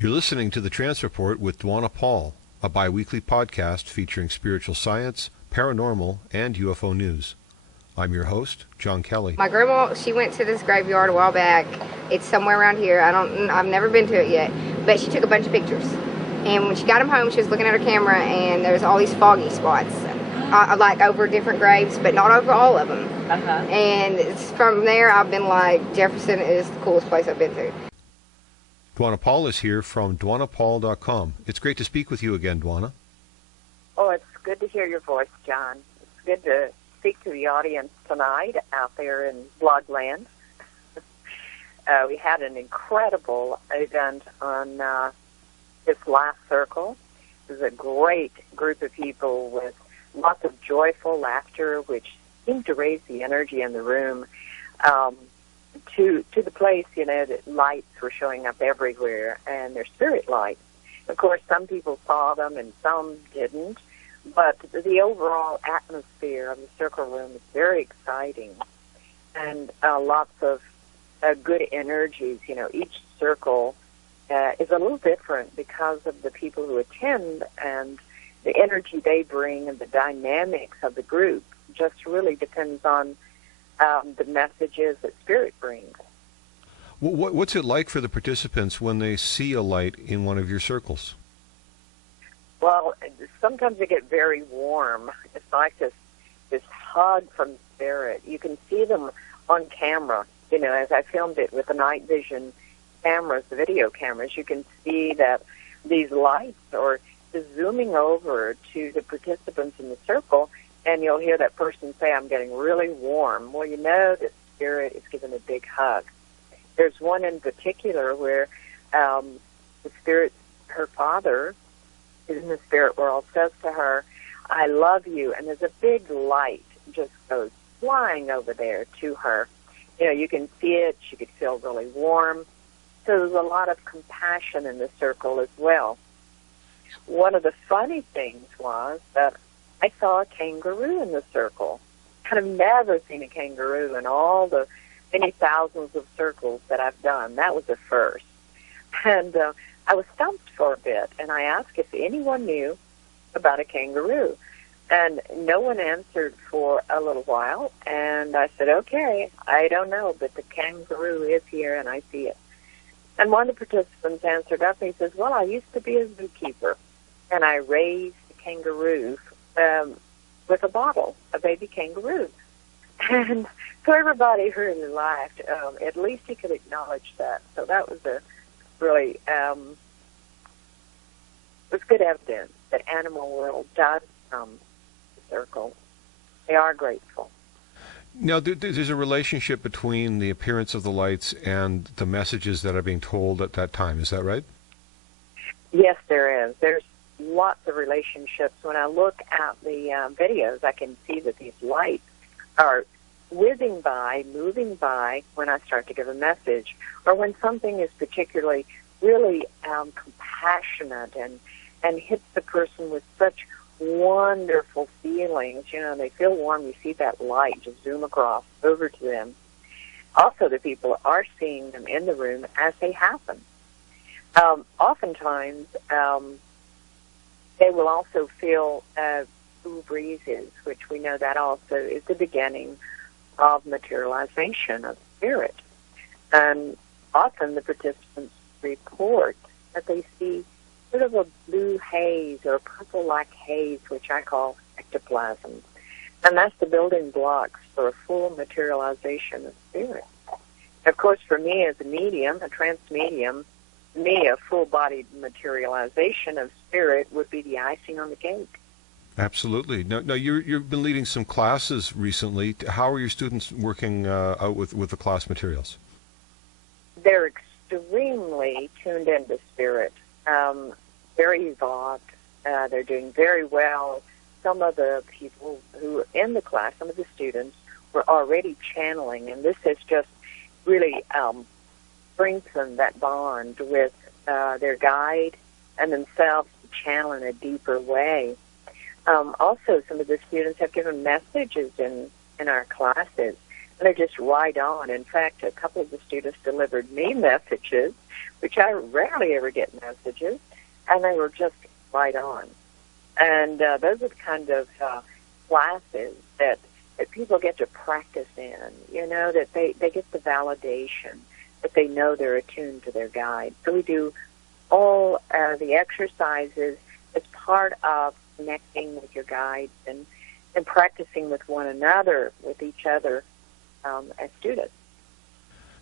You're listening to the Trance Report with Dwanna, a bi-weekly podcast featuring spiritual science, paranormal, and UFO news. I'm your host, John Kelly. My grandma, she went to this graveyard a while back. It's somewhere around here. I've never been to it yet, but she took a bunch of pictures. And when she got them home, she was looking at her camera, and there's all these foggy spots, like over different graves, but not over all of them. And it's from there, I've been like, Jefferson is the coolest place I've been to. Dwanna is here from dwannapol.com. It's great to speak with you again, Dwanna. Oh, it's good to hear your voice, John. It's good to speak to the audience tonight out there in Blogland. We had an incredible event on this last circle. It was a great group of people with lots of joyful laughter, which seemed to raise the energy in the room. To the place, that lights were showing up everywhere, and they're spirit lights. Of course, some people saw them and some didn't, but the overall atmosphere of the circle room is very exciting, and lots of good energies. Each circle is a little different because of the people who attend and the energy they bring and the dynamics of the group. Just really depends on the messages that Spirit brings. What's it like for the participants when they see a light in one of your circles? Well, sometimes they get very warm. It's like this hug from Spirit. You can see them on camera. As I filmed it with the night vision cameras, the video cameras, you can see that these lights are zooming over to the participants in the circle, and you'll hear that person say, "I'm getting really warm." Well, that Spirit is giving a big hug. There's one in particular where the Spirit, her father, is in the spirit world, says to her, "I love you," and there's a big light just goes flying over there to her. You can see it. She could feel really warm. So there's a lot of compassion in the circle as well. One of the funny things was that I saw a kangaroo in the circle. Kind of never seen a kangaroo in all the many thousands of circles that I've done. That was a first. And I was stumped for a bit, and I asked if anyone knew about a kangaroo. And no one answered for a little while, and I said, "Okay, I don't know, but the kangaroo is here, and I see it." And one of the participants answered up, and he says, "Well, I used to be a zookeeper, and I raised a kangaroo with a bottle, a baby kangaroo." And so everybody really laughed. At least he could acknowledge that. So that was a really was good evidence that animal world does come to the circle. They are grateful. Now, there's a relationship between the appearance of the lights and the messages that are being told at that time. Is that right? Yes, there is. There's lots of relationships. When I look at the videos, I can see that these lights are whizzing by, moving by when I start to give a message, or when something is particularly really compassionate and hits the person with such wonderful feelings. They feel warm. You see that light just zoom across over to them. Also, the people are seeing them in the room as they happen. Oftentimes, they will also feel cool breezes, which we know that also is the beginning of materialization of spirit. And often the participants report that they see sort of a blue haze or a purple-like haze, which I call ectoplasm. And that's the building blocks for a full materialization of spirit. Of course, for me as a medium, a trance medium, a full-bodied materialization of spirit would be the icing on the cake. Absolutely. Now you've been leading some classes recently. How are your students working out with the class materials? They're extremely tuned into spirit, very evolved. They're doing very well. Some of the people who are in the class, some of the students, were already channeling, and this has just really strengthened that bond with their guide and themselves to channel in a deeper way. Also, some of the students have given messages in our classes, and they're just right on. In fact, a couple of the students delivered me messages which I rarely ever get messages, and they were just right on. And those are the kind of classes that people get to practice in, that they get the validation, that they know they're attuned to their guide. So we do all the exercises as part of connecting with your guides and practicing with one another, with each other as students.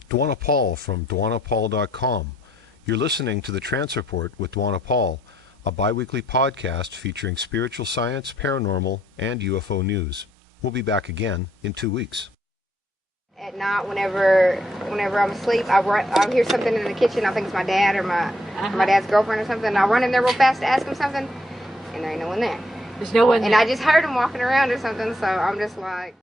Dwanna Paul from DwannaPaul.com. You're listening to the Trance Report with Dwanna Paul, a biweekly podcast featuring spiritual science, paranormal, and UFO news. We'll be back again in 2 weeks. At night, whenever I'm asleep, I'll hear something in the kitchen. I think it's my dad or my dad's girlfriend or something. I'll run in there real fast to ask him something, and there ain't no one there. There's no one there. And I just heard him walking around or something, so I'm just like...